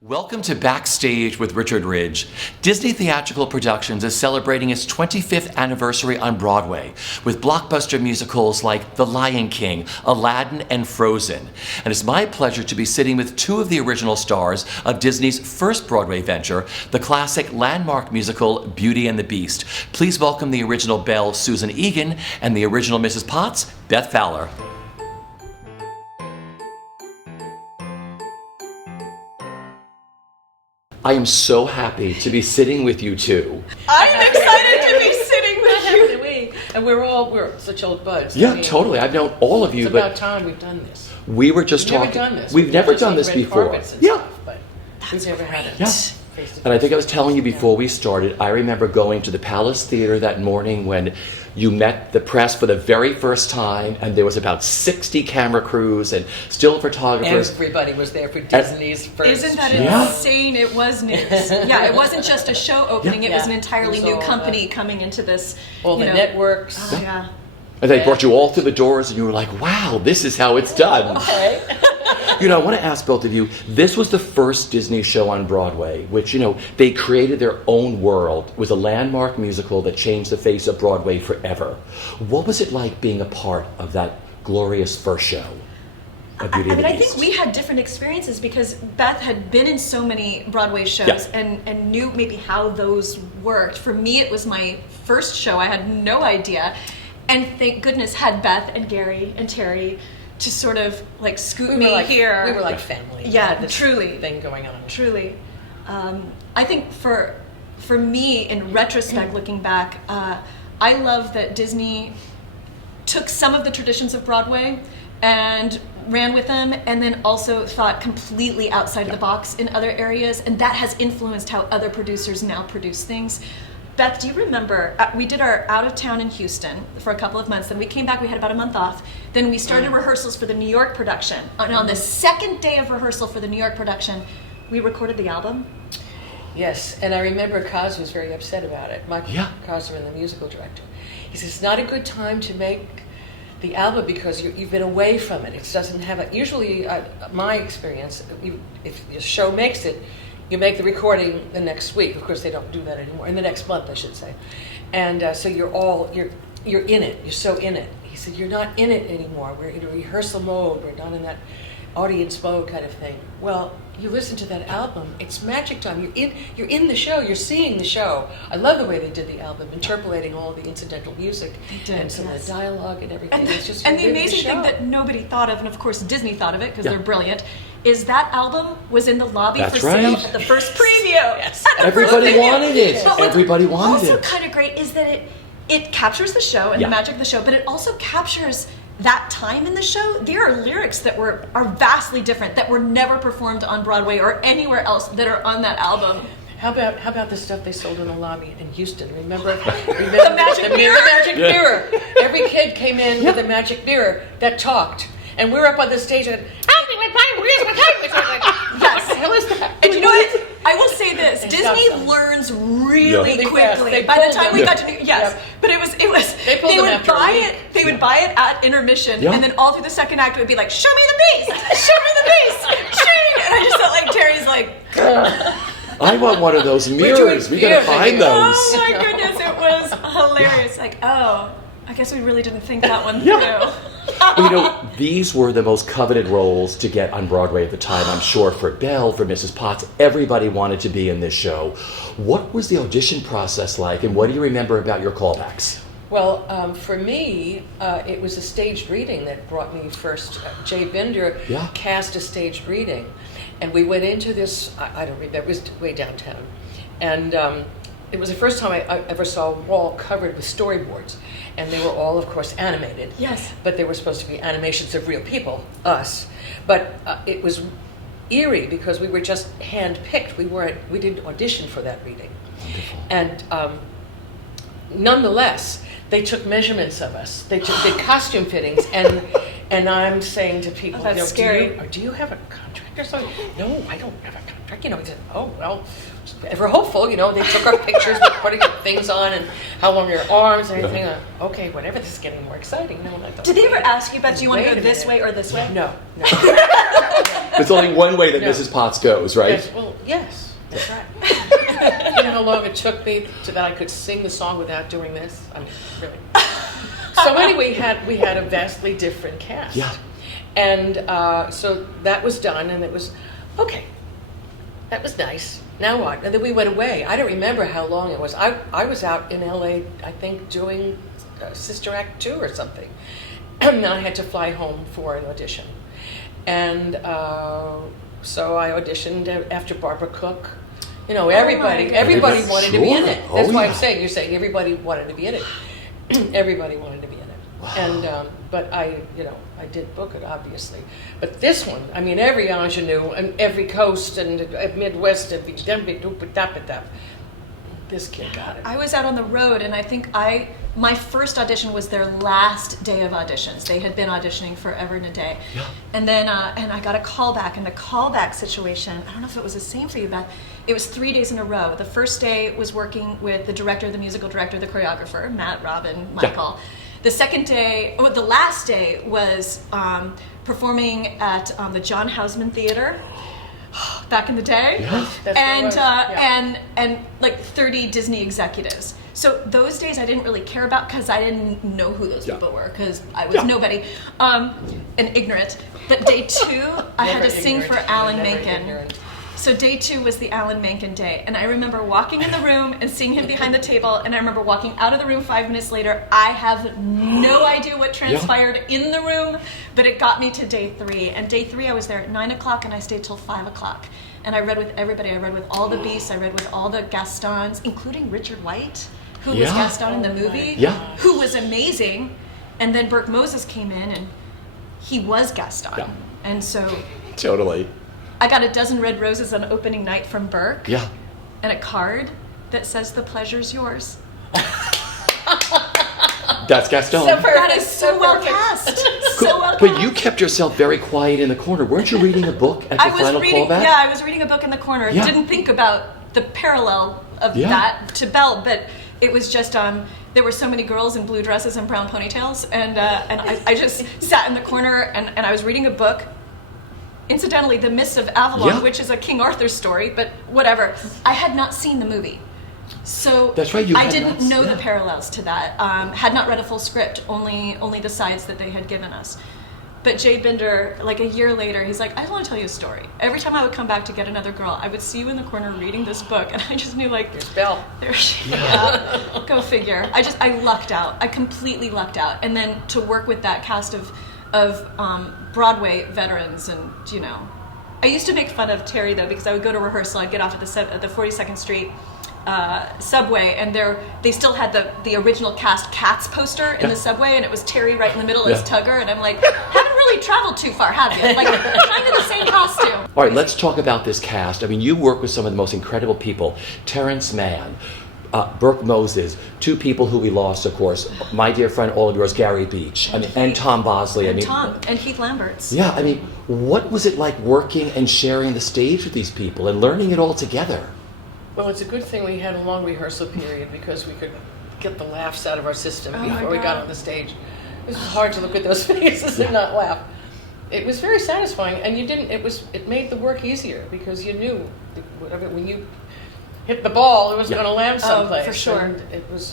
Welcome to Backstage with Richard Ridge. Disney Theatrical Productions is celebrating its 25th anniversary on Broadway with blockbuster musicals like The Lion King, Aladdin, and Frozen. And it's my pleasure to be sitting with two of the original stars of Disney's first Broadway venture, the classic landmark musical Beauty and the Beast. Please welcome the original Belle, Susan Egan, and the original Mrs. Potts, Beth Fowler. I am so happy to be sitting with you two. I'm excited to be sitting with you. And we're such old buds. Yeah, totally. I've known all of you. It's about time we've done this. We were just talking. We've never done this. We've never done this before. And stuff, but we've never had it. Yeah. And I think I was telling you before we started, I remember going to the Palace Theater that morning when you met the press for the very first time, and there was about 60 camera crews and still photographers. Everybody was there for Disney's first. Isn't that Yeah. insane? It was news. Yeah, it wasn't just a show opening. It was an entirely new company coming into this. All the networks. Oh, yeah. And they brought you all through the doors, and you were like, wow, this is how it's done. Okay. You know, I want to ask both of you, this was the first Disney show on Broadway, which, you know, they created their own world. It was a landmark musical that changed the face of Broadway forever. What was it like being a part of that glorious first show of Beauty and the Beast? I think we had different experiences because Beth had been in so many Broadway shows and knew maybe how those worked. For me, it was my first show. I had no idea. And thank goodness had Beth and Gary and Terry to sort of like scoot me here. We were like family. Yeah, truly. Thing going on. Truly. I think for me, in retrospect, looking back, I love that Disney took some of the traditions of Broadway and ran with them, and then also thought completely outside of the box in other areas, and that has influenced how other producers now produce things. Beth, do you remember, we did our out of town in Houston for a couple of months, then we came back, we had about a month off, then we started rehearsals for the New York production, and on the second day of rehearsal for the New York production, we recorded the album. Yes, and I remember Kaz was very upset about it. Michael Kazman, the musical director. He says, it's not a good time to make the album because you've been away from it. It doesn't have it. Usually, my experience, if the show makes it, you make the recording the next week. Of course, they don't do that anymore. In the next month, I should say. And so you're in it. You're so in it. He said, you're not in it anymore. We're in a rehearsal mode. We're not in that audience mode kind of thing. Well, you listen to that album. It's magic time. You're in the show. You're seeing the show. I love the way they did the album, interpolating all the incidental music and some of the dialogue and everything. And the amazing thing that nobody thought of, and of course Disney thought of it because they're brilliant, is that album was in the lobby for sale at the first preview. Yes. Everybody wanted it. Everybody wanted it. Also kind of great is that it captures the show and the magic of the show, but it also captures that time in the show. There are lyrics that are vastly different, that were never performed on Broadway or anywhere else that are on that album. How about the stuff they sold in the lobby in Houston? Remember the magic mirror? The magic mirror. Every kid came in with a magic mirror that talked. And we're up on the stage and yes. What the hell is that? And you know what? I will say this: Disney learns really quickly. By the time we got to but it was they would buy it. They would buy it at intermission, and then all through the second act it would be like, "Show me the beast! Show me the beast! Shing!" And I just felt like Terry's like. I want one of those mirrors. We gotta find those. Oh my goodness, it was hilarious. Like, oh, I guess we really didn't think that one through. Well, you know, these were the most coveted roles to get on Broadway at the time, I'm sure, for Belle, for Mrs. Potts. Everybody wanted to be in this show. What was the audition process like, and what do you remember about your callbacks? Well, for me, it was a staged reading that brought me first. Jay Binder cast a staged reading, and we went into this, I don't remember, it was way downtown, and it was the first time I ever saw a wall covered with storyboards, and they were all, of course, animated. Yes. But they were supposed to be animations of real people, us. But it was eerie because we were just hand-picked. We didn't audition for that reading. Wonderful. And nonetheless, they took measurements of us. They did costume fittings, and I'm saying to people, that's scary. Do you have a contract or something? No, I don't have a contract. He said, oh, well, if we're hopeful, they took our pictures, they're putting things on, and how long your arms and everything. Okay, whatever, this is getting more exciting. Did they ever ask you, Beth, do you want to go this way or this way? No. There's only one way that Mrs. Potts goes, right? Yes, well, yes, that's right. You know how long it took me so that I could sing the song without doing this? I mean, really. So anyway, we had a vastly different cast. Yeah. And so that was done, and it was, okay, that was nice. Now what? And then we went away. I don't remember how long it was. I was out in LA, I think, doing Sister Act 2 or something. And I had to fly home for an audition. And so I auditioned after Barbara Cook. You know, everybody wanted to be in it. That's why I'm saying, you're saying everybody wanted to be in it. Everybody wanted to be in it. Wow. And, but I did book it, obviously. But this one, I mean, every ingenue and every coast and Midwest, this kid got it. I was out on the road, and I think my first audition was their last day of auditions. They had been auditioning forever and a day. Yeah. And then and I got a callback, and the callback situation, I don't know if it was the same for you, Beth. It was 3 days in a row. The first day was working with the director, the musical director, the choreographer, Matt, Robin, Michael. Yeah. The second day, the last day was performing at the John Houseman Theater. Back in the day, and like 30 Disney executives. So those days I didn't really care about because I didn't know who those people were because I was nobody and ignorant. But day 2, I had to sing for Alan Menken. Ignorant. So day 2 was the Alan Menken day, and I remember walking in the room and seeing him behind the table, and I remember walking out of the room 5 minutes later. I have no idea what transpired in the room, but it got me to day 3. And day 3 I was there at 9 o'clock, and I stayed till 5 o'clock. And I read with everybody. I read with all the Beasts. I read with all the Gastons, including Richard White, who was Gaston in the movie, who was amazing. And then Burke Moses came in, and he was Gaston. Yeah. And so... Totally. I got a dozen red roses on opening night from Burke. Yeah. And a card that says, "The pleasure's yours." That's Gaston. So perfect. That is so well cast. So well cast. But you kept yourself very quiet in the corner. Weren't you reading a book at your final callback? Yeah, I was reading a book in the corner. Yeah. Didn't think about the parallel of that to Belle, but it was just there were so many girls in blue dresses and brown ponytails, and I just sat in the corner and I was reading a book. Incidentally, The Mists of Avalon, which is a King Arthur story, but whatever. I had not seen the movie. So that's right, I didn't know the parallels to that. Had not read a full script, only the sides that they had given us. But Jay Binder, like a year later, he's like, "I want to tell you a story." Every time I would come back to get another girl, I would see you in the corner reading this book, and I just knew, like, there's Belle. There she is. Go figure. I lucked out. I completely lucked out. And then to work with that cast of Broadway veterans, and I used to make fun of Terry though, because I would go to rehearsal. I'd get off at the 42nd Street subway, and they still had the original cast Cats poster in the subway, and it was Terry right in the middle as Tugger, and I'm like, haven't really traveled too far, have you? Like, kind of the same costume. All right, let's talk about this cast. I mean, you work with some of the most incredible people. Terrence Mann, Burke Moses, 2 people who we lost, of course. My dear friend, all of yours, Gary Beach, and Tom Bosley. And Tom, and Heath Lamberts. Yeah, I mean, what was it like working and sharing the stage with these people and learning it all together? Well, it's a good thing we had a long rehearsal period because we could get the laughs out of our system before we got on the stage. It was hard to look at those faces and not laugh. It was very satisfying, and it made the work easier because you knew when you hit the ball, it was going to land someplace. For sure. And it was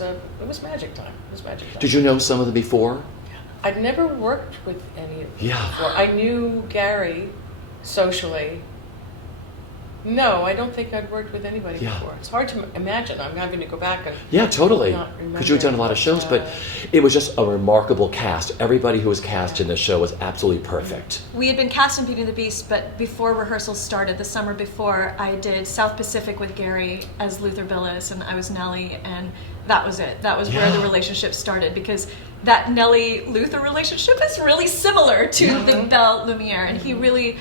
magic time. It was magic time. Did you know some of them before? I'd never worked with any of them before. I knew Gary socially. No, I don't think I'd worked with anybody before. It's hard to imagine. I'm having to go back and totally. Because you had done a lot of shows, but it was just a remarkable cast. Everybody who was cast in the show was absolutely perfect. We had been cast in Beauty and the Beast, but before rehearsals started, the summer before, I did South Pacific with Gary as Luther Billis, and I was Nellie, and that was it. That was where the relationship started, because that Nellie-Luther relationship is really similar to the Belle Lumiere, and he really...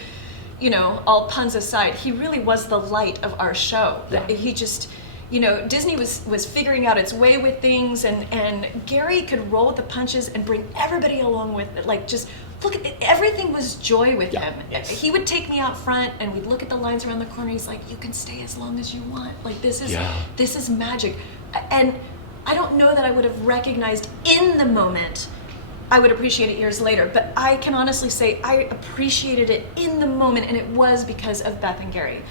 all puns aside, he really was the light of our show. Yeah. He just, Disney was figuring out its way with things, and Gary could roll with the punches and bring everybody along with it. Like, just look at it. Everything was joy with him. Yes. He would take me out front, and we'd look at the lines around the corner. He's like, "You can stay as long as you want. Like, this is magic." And I don't know that I would have recognized in the moment I would appreciate it years later, but I can honestly say I appreciated it in the moment, and it was because of Beth and Gary,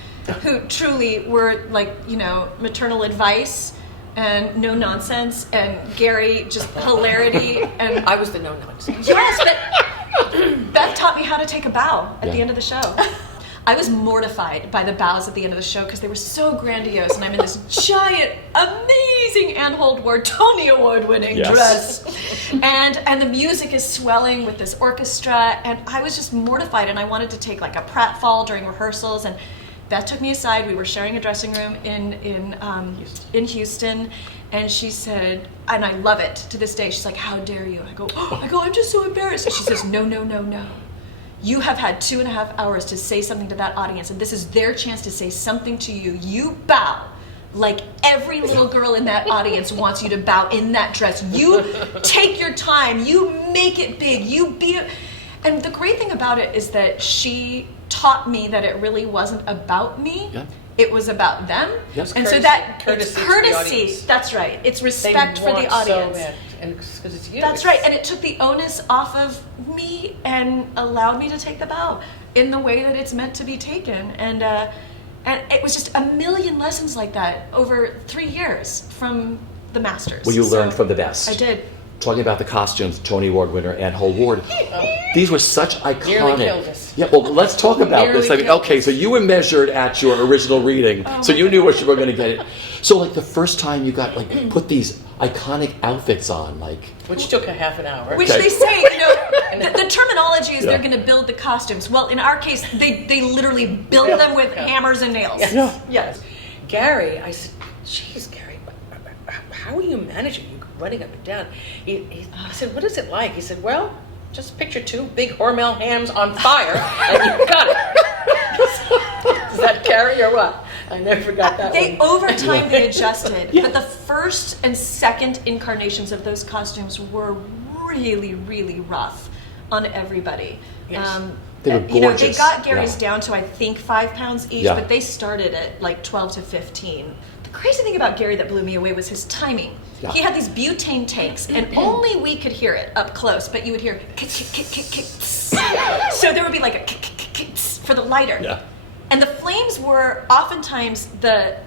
who truly were like, you know, maternal advice and no nonsense, and Gary just hilarity. And I was the no nonsense. yes, but Beth taught me how to take a bow at the end of the show. I was mortified by the bows at the end of the show because they were so grandiose, and I'm in this giant, amazing Anne Holdward Tony Award winning dress, and the music is swelling with this orchestra, and I was just mortified, and I wanted to take like a pratfall during rehearsals, and Beth took me aside. We were sharing a dressing room in Houston, and she said, and I love it to this day. She's like, "How dare you?" I go, "I'm just so embarrassed." And she says, "No, no, no, no. You have had 2.5 hours to say something to that audience, and this is their chance to say something to you. You bow like every little girl in that audience wants you to bow in that dress. You take your time. You make it big. You be it." And the great thing about it is that she taught me that it really wasn't about me. Yeah. It was about them. Yes, and courtesy, so that courtesy. it's courtesy. That's right. It's respect for the audience. So bad. And because it's you. That's right. And it took the onus off of me and allowed me to take the bow in the way that it's meant to be taken. And it was just a million lessons like that over 3 years from the masters. Well, you learned from the best. I did. Talking about the costumes, Tony Award winner Anne Holdward. These were such iconic. Nearly killed us. Yeah, well, let's talk about this. I mean, okay, so you were measured at your original reading, so you knew what you were going to get it. So, like, the first time you got, like, put these iconic outfits on, like... Which took a half an hour. Which they say, you know, the terminology is they're going to build the costumes. Well, in our case, they literally built them with hammers and nails. Yes. Yes. Gary, I said, "Geez, Gary, how are you managing? You're running up and down." I said, "What is it like?" He said, "Well, just picture 2 big Hormel hams on fire, and you got it." Is that Gary or what? I never forgot that one. Over time, they adjusted. But the first and second incarnations of those costumes were really, really rough on everybody. Yes. They were gorgeous. You know, they got Gary's down to, I think, 5 pounds each, Yeah. but they started at like 12 to 15. The crazy thing about Gary that blew me away was his timing. Yeah. He had these butane tanks, and only we could hear it up close, but you would hear kick, kick, kick, kick, kick. So there would be like a kick, kick, kick, kick for the lighter. Yeah. And the flames were oftentimes the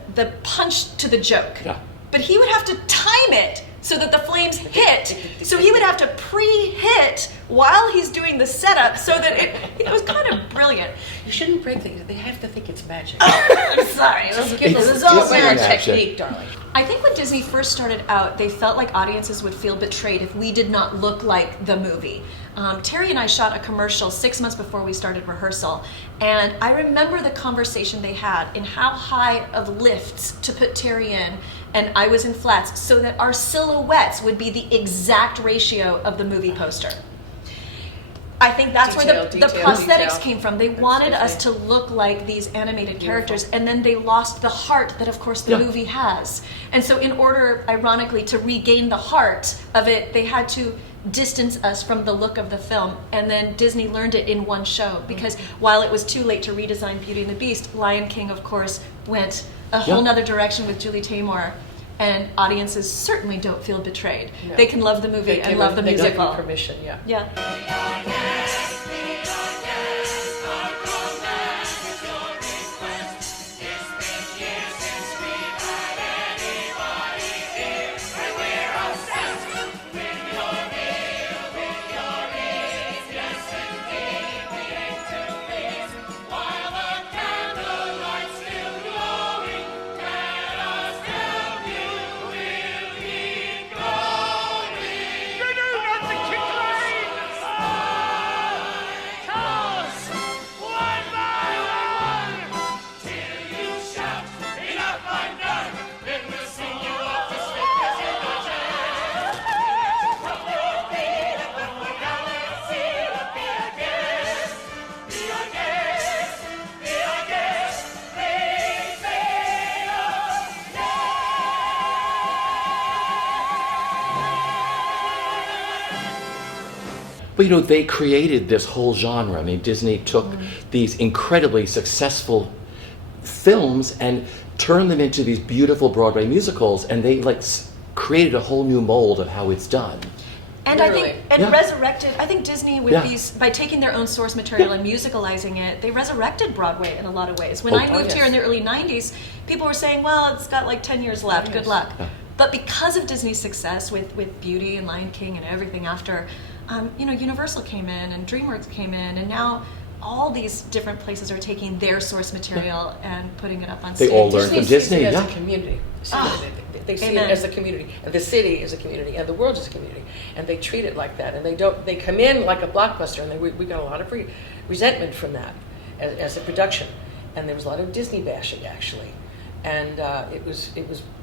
punch to the joke. Yeah. But he would have to time it so that the flames hit. So he would have to pre-hit while he's doing the setup so that it was kind of brilliant. You shouldn't break things. They have to think it's magic. I'm sorry. This is all Disney our magic. technique, darling. I think when Disney first started out, they felt like audiences would feel betrayed if we did not look like the movie. Terry and I shot a commercial 6 months before we started rehearsal, and I remember the conversation they had in how high of lifts to put Terry in, and I was in flats, so that our silhouettes would be the exact ratio of the movie poster. I think that's where the prosthetics came from. They wanted us to look like these animated characters, and then they lost the heart that, of course, the movie has. And so in order, ironically, to regain the heart of it, they had to distance us from the look of the film. And then Disney learned it in one show, because while it was too late to redesign Beauty and the Beast, Lion King, of course, went a whole nother direction with Julie Taymor. And audiences certainly don't feel betrayed. No. They can love the movie and love the musical. They give you permission, yeah. Yeah. But you know, they created this whole genre. I mean, Disney took these incredibly successful films and turned them into these beautiful Broadway musicals, and they like created a whole new mold of how it's done. And Literally. I think, and resurrected, I think Disney with these, by taking their own source material and musicalizing it, they resurrected Broadway in a lot of ways. When I moved here in the early 90s, people were saying, well, it's got like 10 years left, good luck. But because of Disney's success with Beauty and Lion King and everything after, Universal came in and DreamWorks came in, and now all these different places are taking their source material and putting it up on stage. They all learn from Disney. Sees it as a community. They see it as a community, and the city is a community, and the world is a community, and they treat it like that. And they come in like a blockbuster, and we got a lot of resentment from that as a production, and there was a lot of Disney bashing actually, and it was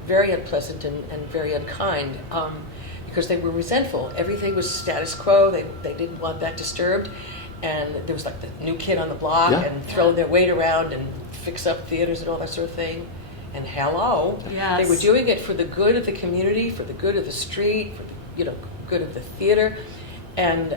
very unpleasant and very unkind. Because they were resentful. Everything was status quo. They didn't want that disturbed. And there was like the new kid on the block and throwing their weight around and fix up theaters and all that sort of thing. And they were doing it for the good of the community, for the good of the street, for the good of the theater. And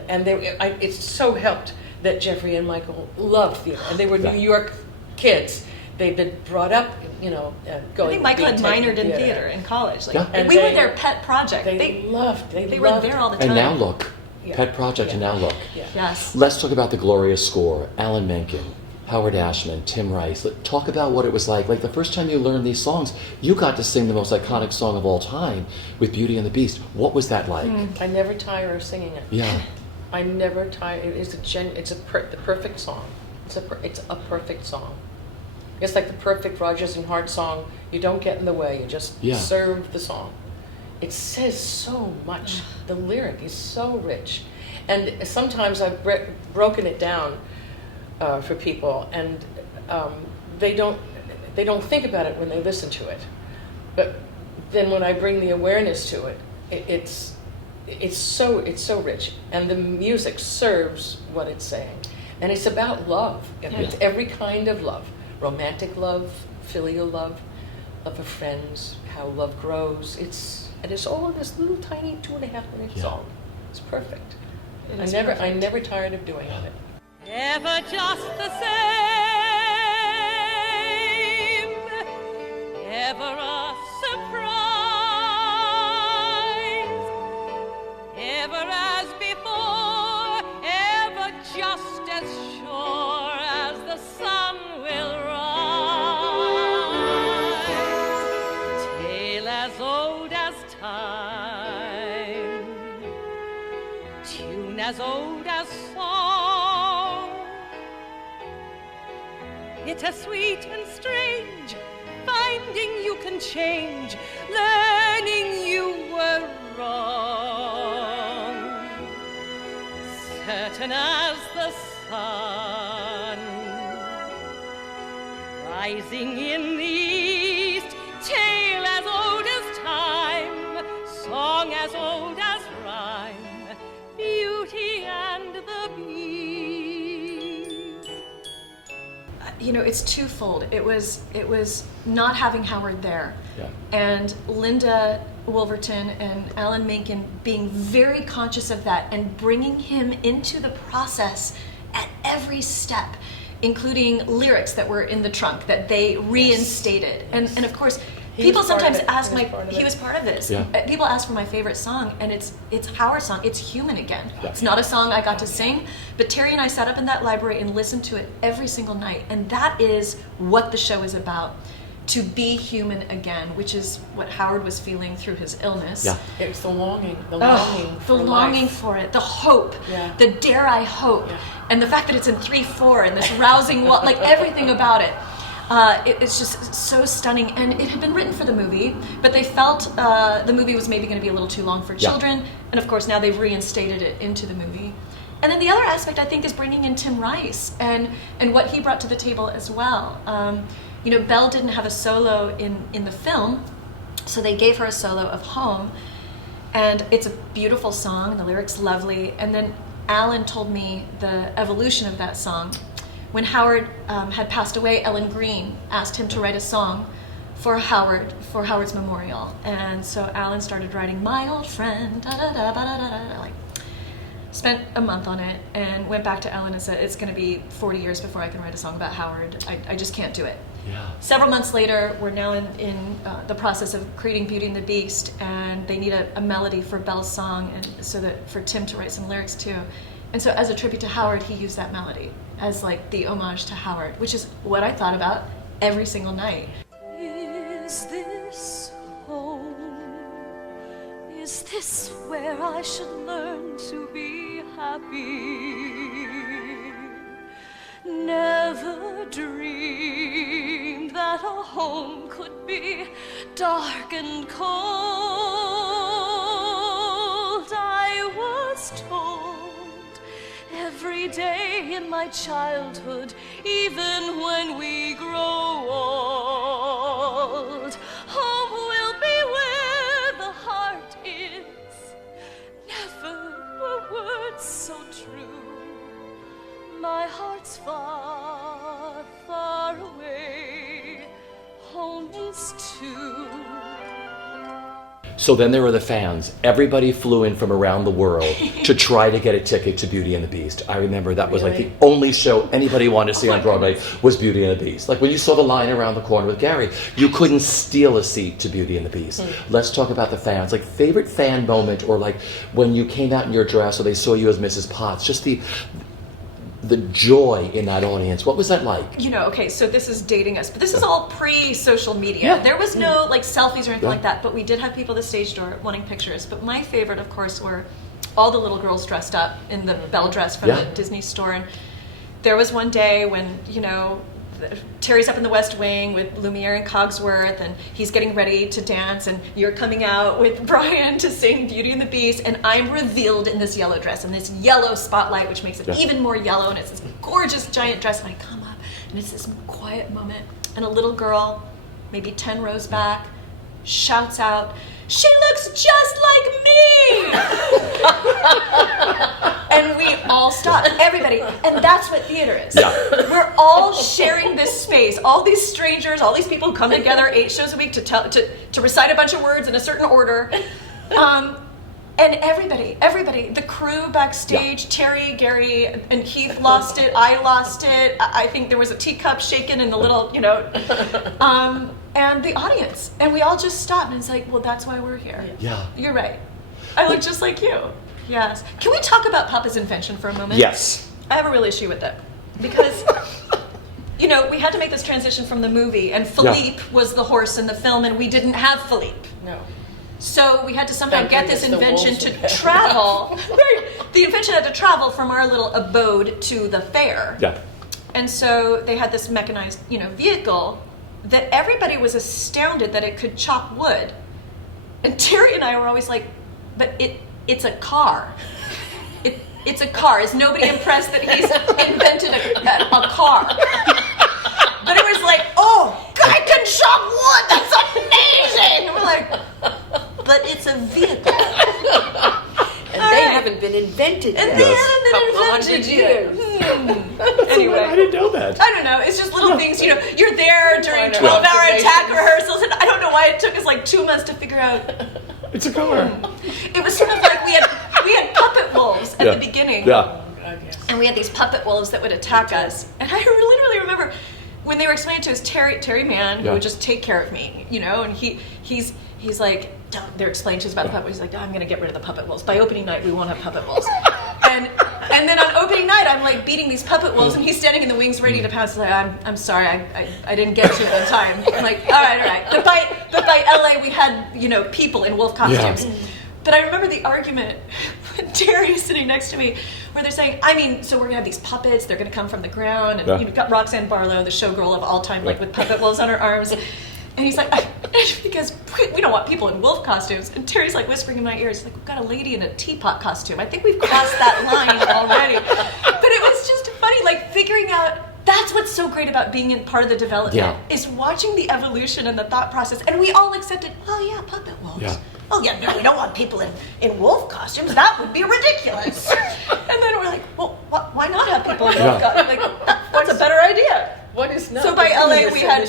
it's so helped that Jeffrey and Michael loved theater. And they were New York kids. They'd been brought up, going. I think Michael had minored in theater in college. And we were their pet project. They were there all the time. And now look, pet project, and now look. Yes. Let's talk about the glorious score. Alan Menken, Howard Ashman, Tim Rice. Talk about what it was like. Like the first time you learned these songs, you got to sing the most iconic song of all time with Beauty and the Beast. What was that like? I never tire of singing it. Yeah. I never tire. The perfect song. It's a perfect song. It's like the perfect Rodgers and Hart song. You don't get in the way. You just serve the song. It says so much. The lyric is so rich. And sometimes I've broken it down for people, and they don't think about it when they listen to it. But then when I bring the awareness to it, it's so rich, and the music serves what it's saying. And it's about love. It's every kind of love. Romantic love, filial love of friends, how love grows. It's all in this little tiny 2.5-minute song. It's perfect. I never tired of doing it. Never just the same, ever a surprise, ever as before, ever just as sure as the sun will rise, tale as old as time, tune as old as song. It's a sweet and strange, finding you can change, learning you were wrong. Certain as the sun, rising in the east, tale as old as time, song as old as rhyme, Beauty and the Beast. It's twofold. It was not having Howard there, and Linda Wolverton and Alan Menken being very conscious of that and bringing him into the process at every step, including lyrics that were in the trunk that they reinstated. And of course, people sometimes ask he was part of this. People ask for my favorite song, and it's Howard's song. It's Human Again. It's not a song I got to sing, but Terry and I sat up in that library and listened to it every single night, and that is what the show is about. To be human again, which is what Howard was feeling through his illness. It's the longing, the longing for it, the hope, the dare I hope, and the fact that it's in 3/4 and this rousing, like everything about it. It's just so stunning, and it had been written for the movie, but they felt the movie was maybe going to be a little too long for children, and of course now they've reinstated it into the movie. And then the other aspect I think is bringing in Tim Rice and what he brought to the table as well. Belle didn't have a solo in the film, so they gave her a solo of Home, and it's a beautiful song, and the lyrics lovely. And then Alan told me the evolution of that song. When Howard had passed away, Ellen Green asked him to write a song for Howard's memorial, and so Alan started writing "My Old Friend," spent a month on it, and went back to Ellen and said, "It's going to be 40 years before I can write a song about Howard. I just can't do it." Several months later, we're now in the process of creating Beauty and the Beast, and they need a melody for Belle's song, and so that for Tim to write some lyrics too. And so as a tribute to Howard, he used that melody as like the homage to Howard, which is what I thought about every single night. Is this home? Is this where I should learn to be happy? Never dreamed that a home could be dark and cold. I was told every day in my childhood, even when we grow old, home will be where the heart is. Never a word so true. My heart's far, far away. Home is too. So then there were the fans. Everybody flew in from around the world to try to get a ticket to Beauty and the Beast. I remember that was like the only show anybody wanted to see on Broadway was Beauty and the Beast. Like when you saw the line around the corner with Gary, you couldn't steal a seat to Beauty and the Beast. Let's talk about the fans. Like favorite fan moment, or like when you came out in your dress or they saw you as Mrs. Potts, just the joy in that audience. What was that like? You know, okay, so this is dating us, but this is all pre-social media. There was no like selfies or anything like that, but we did have people at the stage door wanting pictures. But my favorite, of course, were all the little girls dressed up in the Belle dress from the Disney store. And there was one day when, you know, Terry's up in the West Wing with Lumiere and Cogsworth, and he's getting ready to dance, and you're coming out with Brian to sing Beauty and the Beast, and I'm revealed in this yellow dress and this yellow spotlight, which makes it even more yellow, and it's this gorgeous giant dress, and I come up, and it's this quiet moment, and a little girl, maybe 10 rows back, shouts out, "She looks just like me!" And we all stop, everybody, and that's what theater is. We're all sharing this space. All these strangers, all these people come together 8 shows a week to recite a bunch of words in a certain order. And everybody, the crew backstage, Terry, Gary, and Heath lost it. I lost it. I think there was a teacup shaken in the little, you know, and the audience. And we all just stopped, and it's like, well, that's why we're here. You're right. I look just like you. Yes. Can we talk about Papa's invention for a moment? Yes. I have a real issue with it. Because, you know, we had to make this transition from the movie, and Philippe was the horse in the film, and we didn't have Philippe. No. So we had to somehow get this invention to travel. The invention had to travel from our little abode to the fair. And so they had this mechanized, you know, vehicle that everybody was astounded that it could chop wood. And Terry and I were always like, but it's a car. It's a car. Is nobody impressed that he's invented a car? But it was like, oh, I can chop wood. That's amazing. And we're like, but it's a vehicle. And they haven't been invented yet. And they haven't been invented yet. Anyway. I didn't know that. I don't know. It's just little things. You know, you're there during 12-hour attack rehearsals, and I don't know why it took us like 2 months to figure out. It's a car. It was sort of like we had puppet wolves at the beginning. And we had these puppet wolves that would attack us. And I really remember when they were explaining to us, Terry Mann, who would just take care of me, you know, and he's like, they're explaining to us about the puppet. He's like, I'm going to get rid of the puppet wolves. By opening night, we won't have puppet wolves. And then on opening night, I'm like beating these puppet wolves, and he's standing in the wings ready to pounce. Like, I'm sorry, I didn't get to it in time. I'm like, all right. But by LA, we had, you know, people in wolf costumes. But I remember the argument when Terry is sitting next to me, where they're saying, I mean, so we're gonna have these puppets. They're gonna come from the ground, and you've got Roxanne Barlow, the showgirl of all time, like with puppet wolves on her arms. And he's like, because we don't want people in wolf costumes. And Terry's like whispering in my ear, he's like, we've got a lady in a teapot costume. I think we've crossed that line already. But it was just funny, like figuring out, that's what's so great about being in part of the development, is watching the evolution and the thought process. And we all accepted, oh yeah, puppet wolves. Oh yeah, no, we don't want people in wolf costumes. That would be ridiculous. And then we're like, well, why not have people in wolf costumes? Like, that's a better idea. What is not? So by LA, we had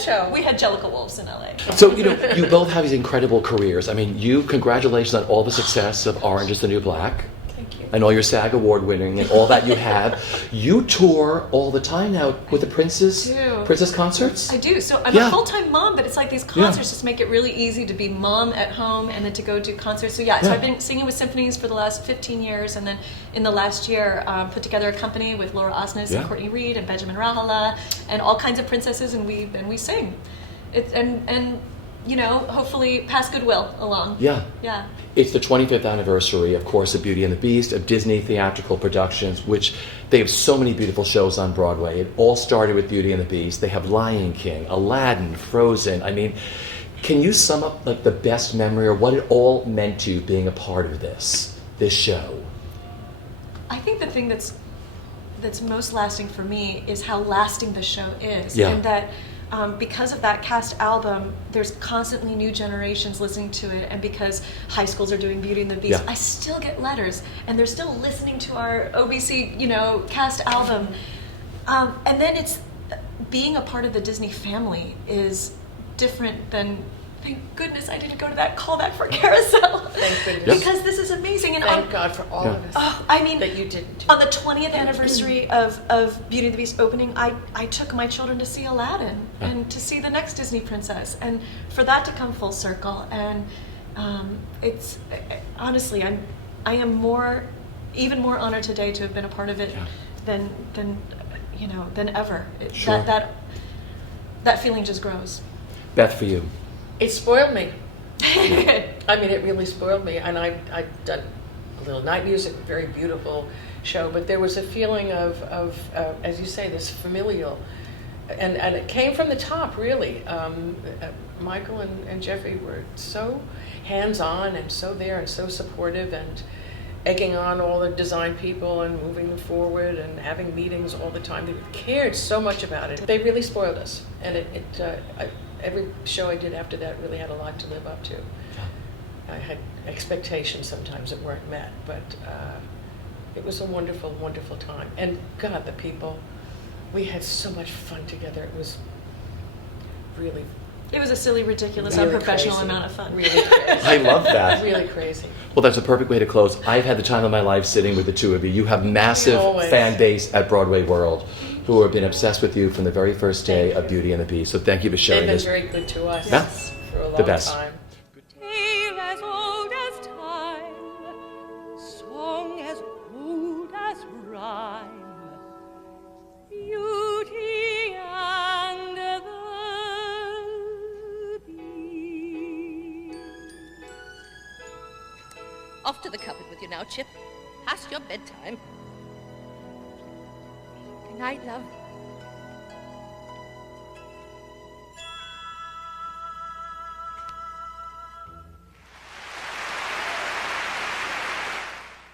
Jellicle Wolves in LA. So, you know, you both have these incredible careers. I mean, congratulations on all the success of Orange is the New Black. Thank you. And all your SAG award winning and all that you have. You tour all the time now with the Princess concerts? I do. So I'm a full-time mom, but it's like these concerts just make it really easy to be mom at home and then to go do concerts. So so I've been singing with symphonies for the last 15 years, and then in the last year put together a company with Laura Osnes and Courtney Reed and Benjamin Rahala and all kinds of princesses, and we sing. And you know, hopefully pass goodwill along. Yeah. It's the 25th anniversary, of course, of Beauty and the Beast, of Disney Theatrical Productions, which they have so many beautiful shows on Broadway. It all started with Beauty and the Beast. They have Lion King, Aladdin, Frozen. I mean, can you sum up like the best memory or what it all meant to you being a part of this show? I think the thing that's most lasting for me is how lasting the show is, and that because of that cast album, there's constantly new generations listening to it, and because high schools are doing Beauty and the Beast, I still get letters, and they're still listening to our OBC, cast album. And then it's being a part of the Disney family is different than. Thank goodness I didn't go to that callback for Carousel. Thank goodness. Because this is amazing. And thank God for all of us. Oh, I mean, that you didn't. On the 20th anniversary of Beauty and the Beast opening, I took my children to see Aladdin and to see the next Disney princess, and for that to come full circle, and it's honestly, I am even more honored today to have been a part of it than ever. That feeling just grows. Beth, for you. It spoiled me. I mean, it really spoiled me. And I've done a little night music, a very beautiful show, but there was a feeling of as you say, this familial, and it came from the top, really. Michael and Jeffrey were so hands-on and so there and so supportive and egging on all the design people and moving them forward and having meetings all the time. They cared so much about it. They really spoiled us. And every show I did after that really had a lot to live up to. I had expectations sometimes that weren't met, but it was a wonderful, wonderful time. And God, the people, we had so much fun together. It was really... It was a silly, ridiculous, really unprofessional crazy. amount of fun. Really crazy. I love that. Really crazy. Well, that's a perfect way to close. I've had the time of my life sitting with the two of you. You have massive fan base at BroadwayWorld who have been obsessed with you from the very first day of Beauty and the Beast. So thank you for sharing this. They've been very good to us for a long the best. time. Tale as old as time, song as old as rhyme, Beauty and the Beast. Off to the cupboard with you now, Chip. Past your bedtime. Good night, love.